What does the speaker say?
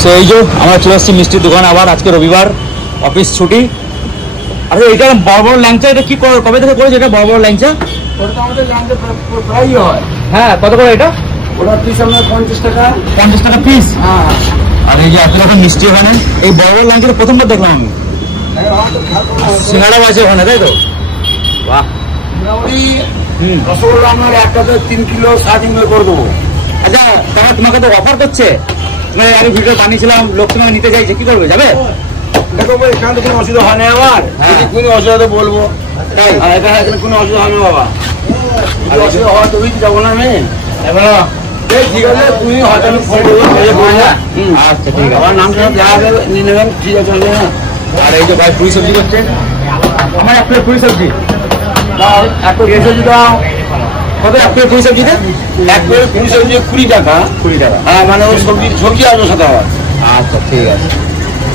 So এই যে আমরা চলে আসছি মিষ্টির দোকানে আবার, আজকে রবিবার, অফিস ছুটি। আরে এটা বড় বড় ল্যাংচা, এটা কি কবে থেকে করেছে এটা বড় বড় ল্যাংচা? ওটা আমাদের ল্যাংচা প্রায়ই হয়। হ্যাঁ, কত করে এটা? ওটা পিস আপনার 50 টাকা। 50 টাকা পিস? হ্যাঁ। আর এই যে এত রকম মিষ্টি ওখানে, এই বড় বড় ল্যাংচাটা প্রথমবার দেখলাম আমি। সিঙ্গাড়াও আছে ওখানে, তাই তো? বাহ। রসগোল্লা আপনার একটাতে 3 কিলো 60 করে দেবো। আচ্ছা, তোমাকে তো অফার করছে, তুমি আগে ভিডিও বানিয়েছিলাম, লোক তোমাকে নিতে চাইছে, কি করবে, যাবে? দেখো এখানে তো কোনো অসুবিধা হয় না, আবার কোনো অসুবিধা বলবো, আর এখানে কোনো অসুবিধা হবে না বাবা। অসুবিধা হয় তুমি যাবো না আমি। ঠিক আছে, তুমি হয়তো আমি ফোন করবো। আচ্ছা ঠিক আছে, আমার নামটা দেখা যাবে, নিয়ে নেবেন। ঠিক আছে। আর এই যে ভাই পুরি সবজি করছে, আমার এক প্লেট পুরি সবজি একটা পুরি সবজি দাও। কত এক প্লেট পুরি সবজিতে? এক প্লেট পুরি সবজি 20 টাকা। 20 টাকা। হ্যাঁ, মানে ওই সবজি আসবে সাথে আবার। আচ্ছা ঠিক আছে।